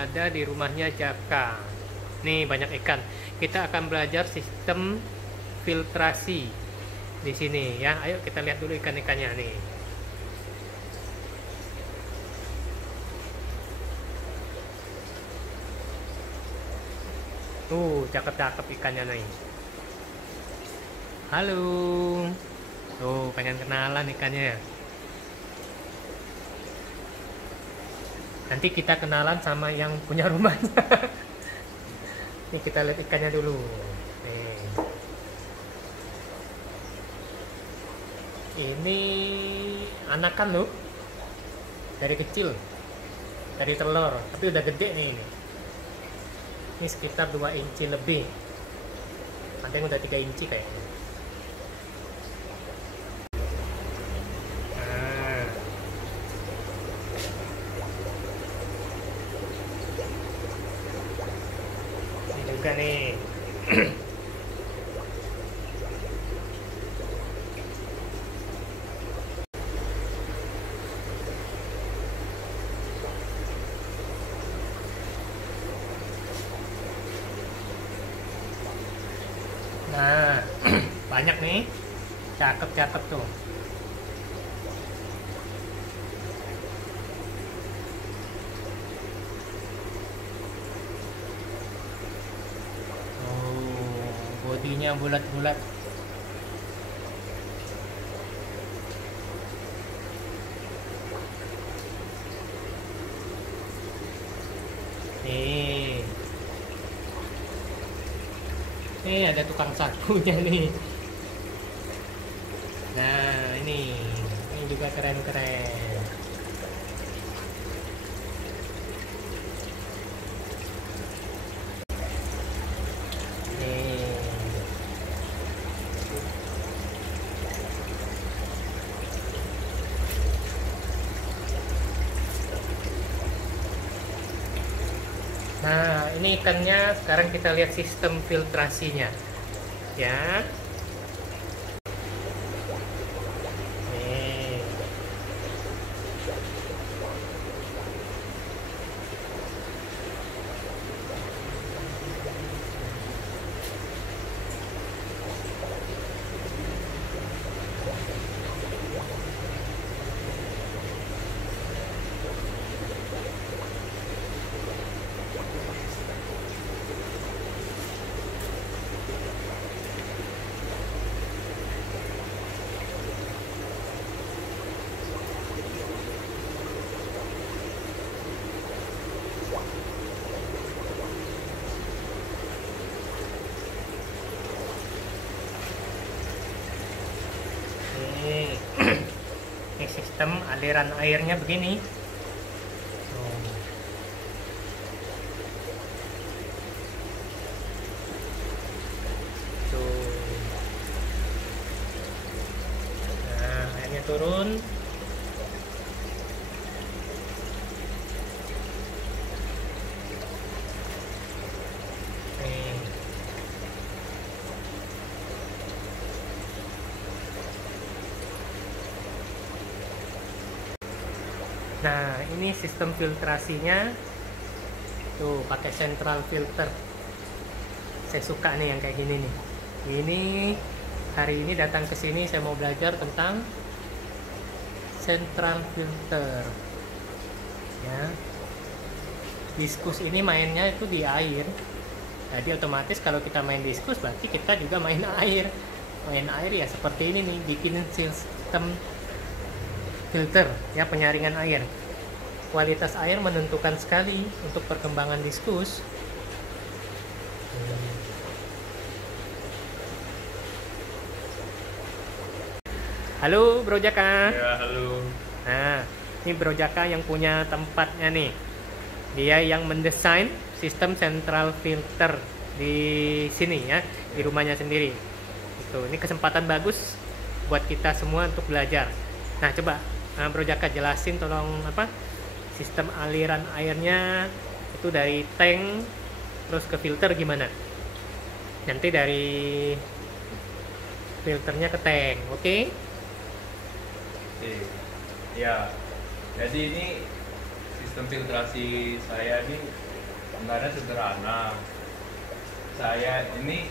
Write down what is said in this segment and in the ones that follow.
Ada di rumahnya Jaka. Nih banyak ikan. Kita akan belajar sistem filtrasi di sini ya. Ayo kita lihat dulu ikan-ikannya nih. Tuh, cakep-cakep ikannya nih. Halo. Tuh, pengen kenalan ikannya. Nanti kita kenalan sama yang punya rumahnya. Nih kita lihat ikannya dulu. Nih. Ini anakan loh. Dari kecil. Dari telur, tapi udah gede nih ini. Ini sekitar 2 inci lebih. Ada yang udah 3 inci kayaknya. Juga nih. Nah, banyak nih. Cakep-cakep tuh. Bodinya bulat-bulat. Nih ada tukang sakunya nih. Nah ini juga keren-keren. Nah, ini ikannya. Sekarang kita lihat sistem filtrasinya, ya. Nih. Ini sistem aliran airnya begini. Tuh. Nah, airnya turun. Nah, ini sistem filtrasinya tuh pakai central filter. Saya suka nih yang kayak gini nih. Ini hari ini datang ke sini saya mau belajar tentang central filter. Ya. Diskus ini mainnya itu di air. Jadi otomatis kalau kita main diskus berarti kita juga main air. Main air ya seperti ini nih, bikin sistem filter ya, penyaringan air. Kualitas air menentukan sekali untuk perkembangan diskus. Halo Bro Jaka. Ya, halo. Nah, ini Bro Jaka yang punya tempatnya nih. Dia yang mendesain sistem central filter di sini ya, di rumahnya sendiri. Itu, ini kesempatan bagus buat kita semua untuk belajar. Nah, coba Bro Jaka jelasin tolong sistem aliran airnya itu dari tank terus ke filter gimana? Nanti dari filternya ke tank, oke? Oke. Ya. Jadi ini sistem filtrasi saya ini sebenarnya sederhana. Saya ini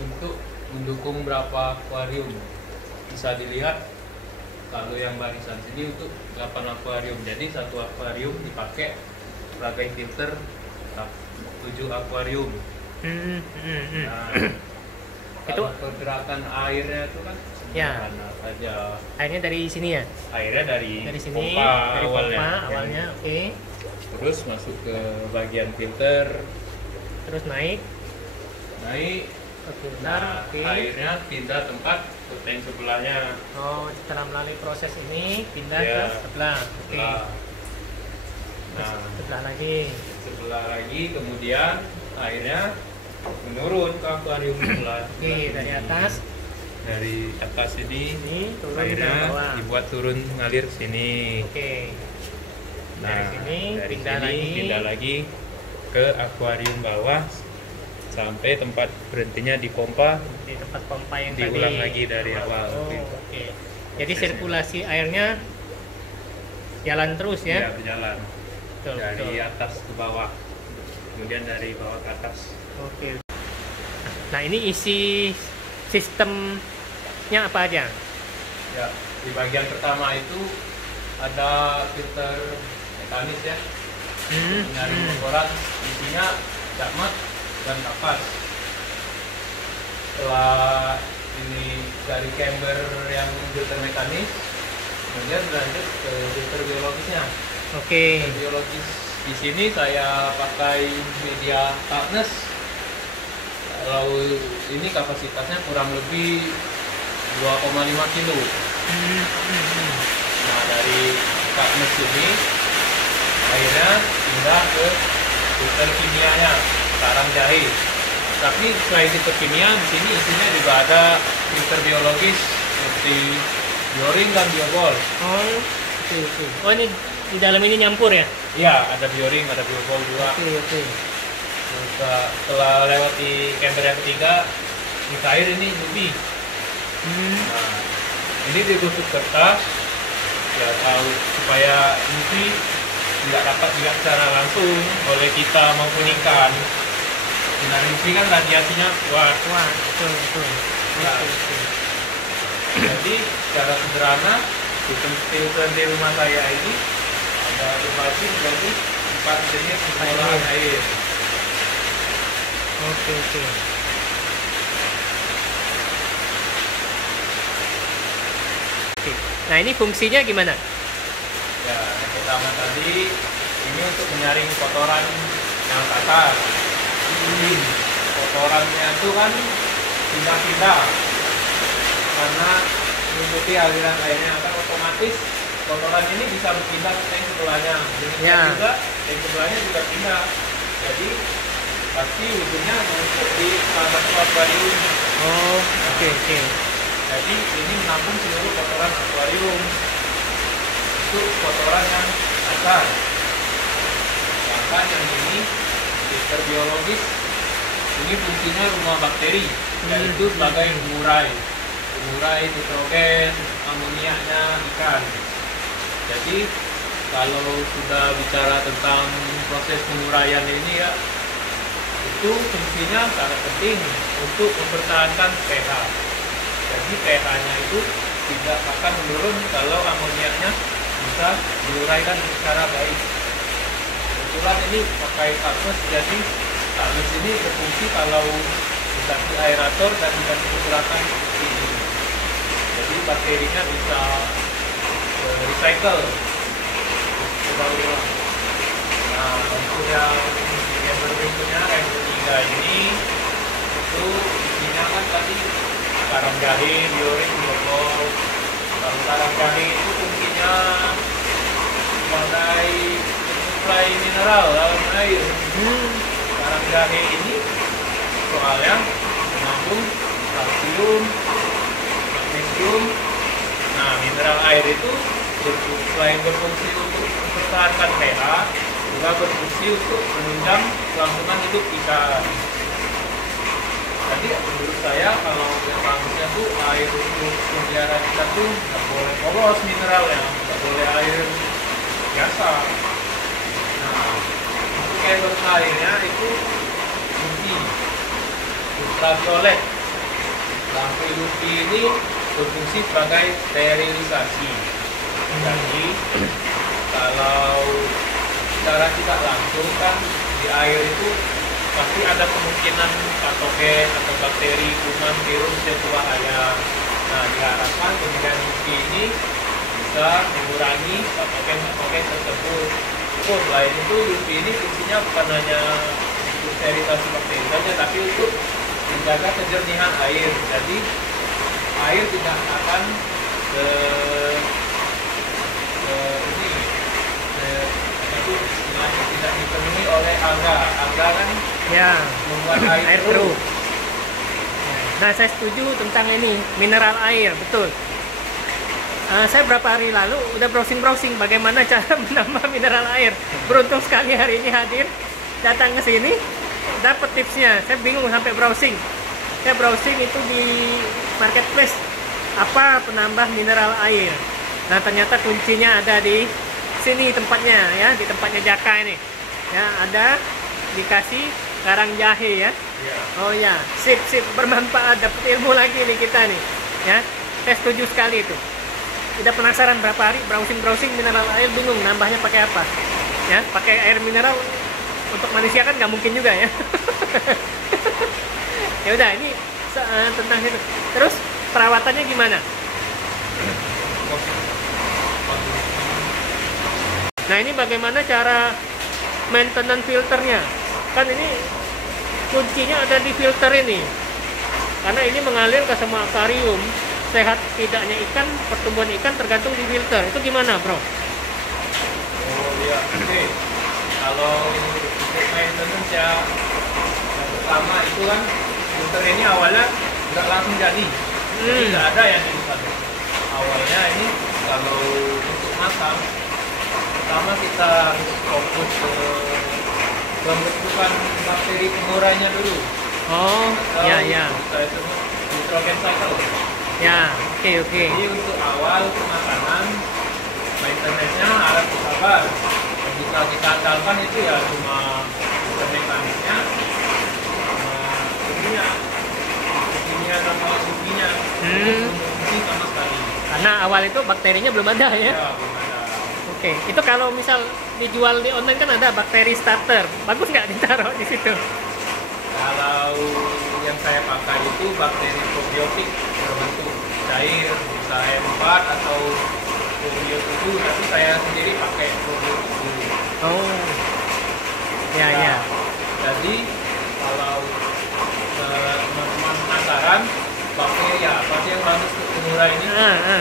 untuk mendukung berapa akuarium. Bisa dilihat kalau yang barisan sini untuk 8 akuarium. Jadi satu akuarium dipakai sebagai filter 7 akuarium. Nah, kalau pergerakan airnya itu kan sederhana saja. Airnya dari sini ya? Airnya dari sini, pompa dari awalnya. Pompa awalnya, oke. Terus masuk ke bagian filter. Terus naik ke filter, Nah, oke. airnya pindah tempat ke tank sebelahnya. Oh, setelah melalui proses ini pindah Ya, ke sebelah, oke. Terus Nah, sebelah lagi. sebelah lagi kemudian airnya menurun ke akuarium sebelah. Oke, dari atas ini ini turun ke airnya bawah. dibuat turun ngalir sini. Oke. Nah, Dari sini dari pindah sini lagi. pindah lagi ke akuarium bawah sampai tempat berhentinya di pompa, Di tempat pompa yang diulang tadi. lagi dari awal. Oh, Gitu. oke. Jadi Prosesnya. sirkulasi airnya jalan terus Ya, ya? berjalan Betul, dari betul. atas ke bawah, kemudian dari bawah ke atas. Oke. Nah, ini isi sistemnya apa aja? Ya, di bagian pertama itu ada filter mekanis ya, menyaring kotoran, isinya dakmat dan kapas. Setelah ini dari camber yang filter mekanis, kemudian lanjut ke filter biologisnya. Oke. Filter biologis di sini saya pakai media toughness. Kalau ini kapasitasnya kurang lebih 2,5 kilo. Nah, dari toughness ini akhirnya pindah ke filter kimianya, sarang jahe. Tapi selain filter kimia, di sini isinya juga ada filter biologis seperti bioring dan biobol. Oh, oke. Oh, ini di dalam ini nyampur ya? Iya, ada bioring, ada biobol juga. Oke. Setelah lewati camber yang ketiga, di air ini lebih. Nah, ini ditutup kertas ya, tahu supaya UV tidak dapat dilihat secara langsung oleh kita maupun ikan. Sinar UV kan radiasinya kuat. Wah, betul. Nah, jadi secara sederhana sistem filter di rumah saya ini ada terbagi menjadi 4 jenis pengolahan air. Oke. Nah, ini fungsinya gimana? Ya, yang pertama tadi ini untuk menyaring kotoran yang kasar. Kotorannya itu kan pindah-pindah karena mengikuti aliran airnya, kan otomatis kotoran ini bisa berpindah ke tank sebelahnya. Demikian juga tank sebelahnya juga pindah. Jadi pasti ujungnya menumpuk di salah satu akuarium. Oh, oke. Jadi ini menampung seluruh kotoran akuarium. Itu kotoran yang kasar. Sedangkan yang ini filter biologis, ini fungsinya rumah bakteri, yaitu sebagai pengurai nitrogen, amoniaknya ikan. Jadi kalau sudah bicara tentang proses penguraian ini ya, itu fungsinya sangat penting untuk mempertahankan pH. Jadi pH-nya itu tidak akan menurun kalau amoniaknya bisa diuraikan secara baik. Kebetulan ini pakai toughness, jadi toughness ini berfungsi kalau dikasih aerator dan dikasih pergerakan seperti ini. Jadi bakterinya bisa recycle, daur ulang. Nah, untuk yang berikutnya yang ketiga ini itu isinya kan tadi sarang jahe, bioring, biobol. Kalau sarang jahe itu fungsinya sebagai supply mineral mineral dalam air. Karang jahe ini soalnya mengandung kalsium, magnesium. Nah, mineral air itu selain berfungsi untuk mempertahankan pH, juga berfungsi untuk menunjang kelangsungan hidup ikan. Jadi menurut saya kalau yang bagusnya tuh air untuk pemeliharaan ikan tuh nggak boleh polos mineralnya, nggak boleh air biasa. Nah, untuk endorse airnya itu UV, ultraviolet. Lampu UV ini berfungsi sebagai sterilisasi. Jadi kalau secara tidak langsung kan di air itu pasti ada kemungkinan patogen atau bakteri, kuman, virus yang berbahaya. Nah, diharapkan pemilihan UV ini bisa mengurangi patogen tersebut. Selain itu UV ini fungsinya bukan hanya untuk sterilisasi bakteri saja, tapi untuk menjaga kejernihan air. Jadi air tidak akan tidak dipenuhi oleh alga. Alga kan Ya, membuat air keruh. Nah, saya setuju tentang ini mineral air, betul. Saya berapa hari lalu udah browsing bagaimana cara menambah mineral air. Beruntung sekali hari ini hadir, datang ke sini, dapat tipsnya. Saya bingung sampai browsing. Saya browsing itu di marketplace apa penambah mineral air. Nah, ternyata kuncinya ada di sini tempatnya ya, di tempatnya Jaka ini. Ya, ada dikasih karang jahe ya. Oh ya, sip bermanfaat, dapat ilmu lagi nih kita nih. Ya, saya setuju sekali itu. Udah penasaran berapa hari browsing mineral air, bingung nambahnya pakai apa. Ya, pakai air mineral untuk manusia kan nggak mungkin juga ya. Ya udah, ini tentang itu. Terus perawatannya gimana? Nah, ini bagaimana cara maintenance filternya? Kan ini kuncinya ada di filter ini. Karena ini mengalir ke semua akuarium. Sehat tidaknya ikan, pertumbuhan ikan tergantung di filter. Itu gimana, Bro? Oh iya, oke. Kalau untuk maintenance ya, yang pertama itu kan filter ini awalnya nggak langsung jadi. Jadi nggak ada yang dibuat. Awalnya ini kalau untuk makan, pertama kita harus fokus ke pembentukan bakteri pengurainya dulu. Oh, Atau ya. Saya sebut nitrogen cycle. Ya, oke. Jadi untuk awal makanan, maintenance-nya harus sabar. Yang bisa kita andalkan itu ya cuma sistem mekaniknya, ininya sama UV-nya. Fungsi sama sekali. Karena awal itu bakterinya belum ada ya. Ya, belum ada. Oke, itu kalau misal dijual di online kan ada bakteri starter. Bagus nggak ditaruh di situ? Kalau yang saya pakai itu bakteri probiotik berbentuk cair, bisa M4 atau probiotik itu, tapi saya sendiri pakai probiotik dulu. Oh, ya. Jadi kalau teman-teman penasaran bakteri apa sih yang bagus untuk pengurai ini?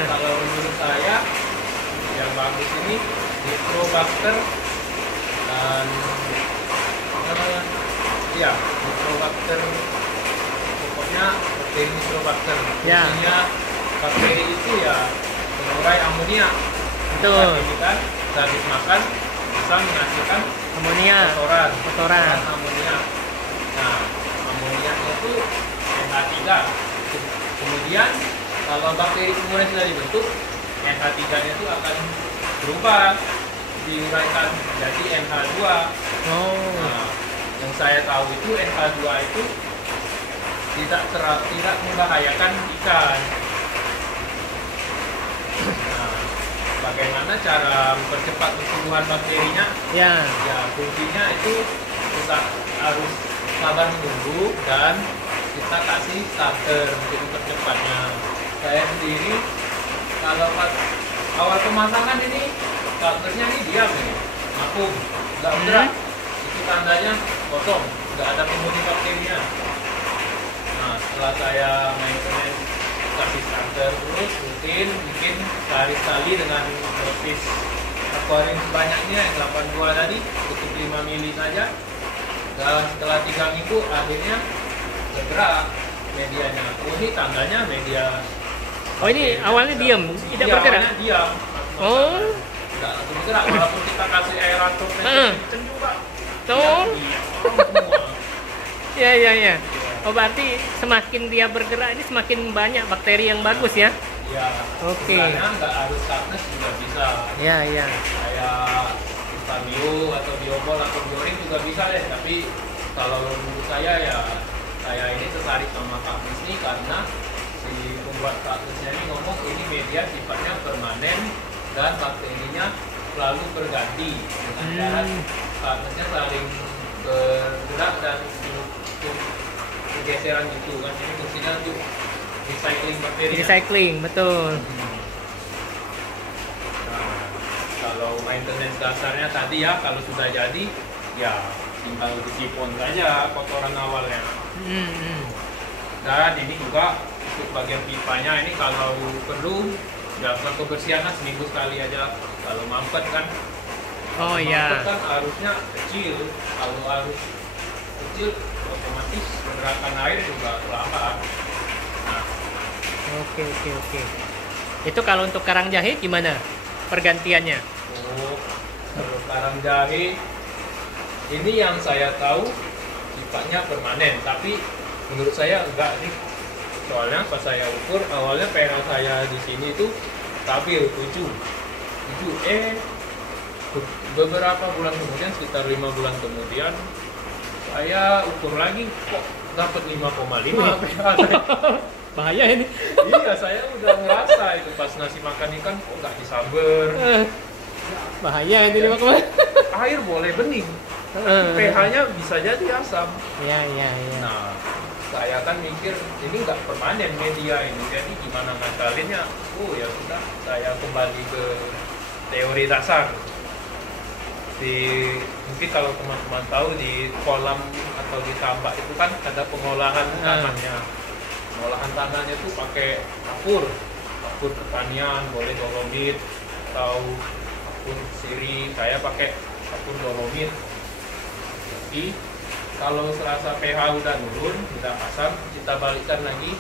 Kalau menurut saya yang bagus ini Nitrobacter dan Nitrobacter, pokoknya bakteri Nitrobacter. Ya. Fungsinya bakteri itu ya pengurai amonia. Betul. Kita habis makan bisa menghasilkan Amonia. kotoran amonia. Nah, amonia itu NH3. Kemudian kalau bakteri pengurai sudah dibentuk, NH3-nya itu akan berubah, diuraikan menjadi NH2. Oh. Nah, yang saya tahu itu NH2 itu tidak membahayakan ikan. Nah, bagaimana cara mempercepat pertumbuhan bakterinya? Ya. Ya, fungsinya itu kita harus sabar menunggu dan kita kasih starter untuk mempercepatnya. Saya sendiri kalau pas awal pemasangan ini starternya ini diam nih, vakum, nggak bergerak. Itu tandanya kosong, nggak ada penghuni bakterinya. Nah, setelah saya maintenance kasih starter terus rutin, bikin sehari sekali dengan dosis akuarium sebanyaknya yang 82 tadi tutup 5 mili saja, dan setelah 3 minggu akhirnya bergerak medianya. Oh, ini tandanya media. Oh, ini awalnya diam, tidak Iya, bergerak. awalnya diam. Oh. Tidak langsung bergerak, walaupun kita kasih aerator kenceng juga. Oh. Iya, semua. Ya. Oh, berarti semakin dia bergerak ini semakin banyak bakteri yang bagus ya? Iya. Oke. Sebenarnya nggak harus toughness juga bisa. Ya. Kayak Stabio atau Biobol atau Bioring juga bisa deh. Tapi kalau menurut saya ya, saya ini tertarik sama toughness ini karena si pembuat toughnessnya ini ngomong ini media sifatnya permanen dan bakterinya selalu berganti dengan cara toughnessnya saling bergerak dan untuk pergeseran gitu kan. Ini fungsinya untuk recycling bakteri. Recycling, betul. Nah, kalau maintenance dasarnya tadi ya, kalau sudah jadi ya tinggal disipon saja kotoran awalnya. Dan ini juga untuk bagian pipanya ini kalau perlu dilakukan kebersihan seminggu sekali aja. Kalau mampet kan, Oh mampet ya. kan harusnya kecil. Kalau harus kecil otomatis pergerakan air juga lambat. Nah, Oke. Itu kalau untuk karang jahe gimana pergantiannya? oh, kalau karang jahe ini yang saya tahu sifatnya permanen, tapi menurut saya enggak sih. Soalnya pas saya ukur awalnya pH saya di sini itu stabil 7. Beberapa bulan kemudian, sekitar 5 bulan kemudian saya ukur lagi kok dapat 5,5 pH saya. Bahaya ini. Iya, saya udah ngerasa itu pas nasi makan ikan kok nggak disamber. Bahaya ini lima kemarin. Air boleh bening, pH-nya bisa jadi asam. Iya. Nah, saya kan mikir ini nggak permanen media ini, jadi gimana ngakalinnya? Oh ya sudah, saya kembali ke teori dasar. Mungkin kalau teman-teman tahu di kolam atau di tambak itu kan ada pengolahan tanahnya. Pengolahan tanahnya itu pakai kapur pertanian, boleh dolomit atau kapur siri. Saya pakai kapur dolomit. Jadi kalau serasa pH udah turun, udah asam, kita balikkan lagi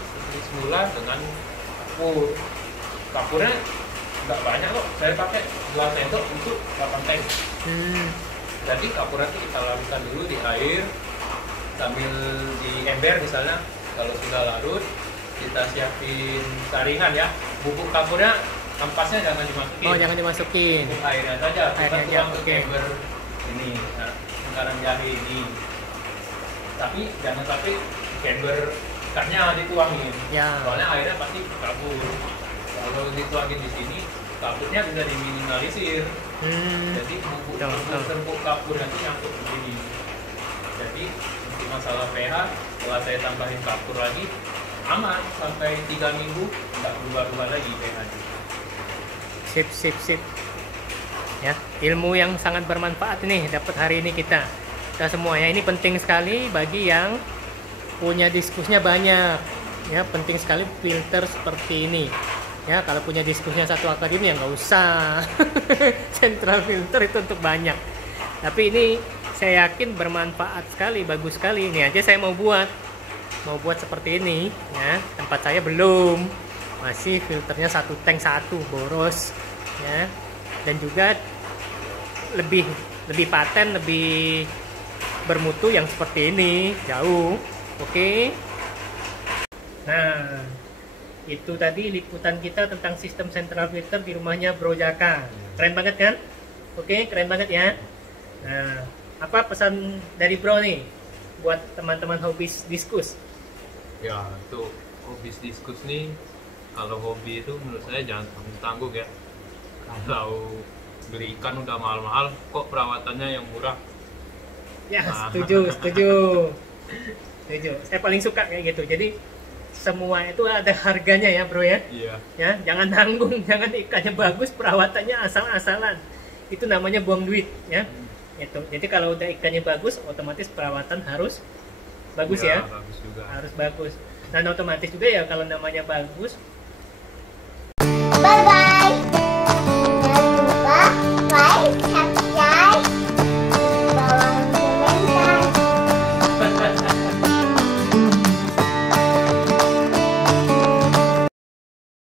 semula dengan kapur. Kapurnya nggak banyak kok, saya pakai 2 sendok untuk 8 tank. Jadi kapur nanti kita larutkan dulu di air sambil di ember misalnya. Kalau sudah larut, kita siapin saringan ya. Bubuk kapurnya, ampasnya jangan dimasukin. Oh, jangan dimasukin. Bubuk airnya saja. Kita Airnya aja, tuang ke oke. ember ini, nah, karang jahe ini. Tapi jangan sampai ember ikannya dituangin. Ya. Soalnya airnya pasti kabur. Kalau dituangin di sini, kapurnya bisa diminimalisir. Jadi bubuk serbuk kapur nanti nyangkut di sini. Jadi untuk masalah pH, setelah saya tambahin kapur lagi, aman sampai 3 minggu nggak berubah-ubah lagi pH-nya. Sip. Ya, ilmu yang sangat bermanfaat nih dapat hari ini kita semua ya. Ini penting sekali bagi yang punya diskusnya banyak. Ya, penting sekali filter seperti ini. Ya, kalau punya diskusnya satu akuarium ya nggak usah central filter itu untuk banyak. Tapi ini saya yakin bermanfaat sekali, bagus sekali. Ini aja saya mau buat seperti ini ya. Tempat saya belum, masih filternya 1 tank 1 boros ya. Dan juga lebih paten, lebih bermutu yang seperti ini jauh. Oke. Nah, itu tadi liputan kita tentang sistem central filter di rumahnya Bro Jaka. Keren banget kan? Oke, keren banget ya. Nah, apa pesan dari Bro nih buat teman-teman hobis diskus? Ya, untuk hobis diskus nih, kalau hobi itu menurut saya jangan tanggung-tanggung ya. Kalau beli ikan udah mahal-mahal, kok perawatannya yang murah? Ya, setuju. Saya paling suka kayak gitu. Jadi semua itu ada harganya ya bro ya. Iya. Ya, jangan tanggung, jangan ikannya bagus, perawatannya asal-asalan. Itu namanya buang duit ya. Itu. Jadi kalau udah ikannya bagus, otomatis perawatan harus bagus ya. Bagus juga. Harus bagus. Dan otomatis juga ya kalau namanya bagus. Bye bye.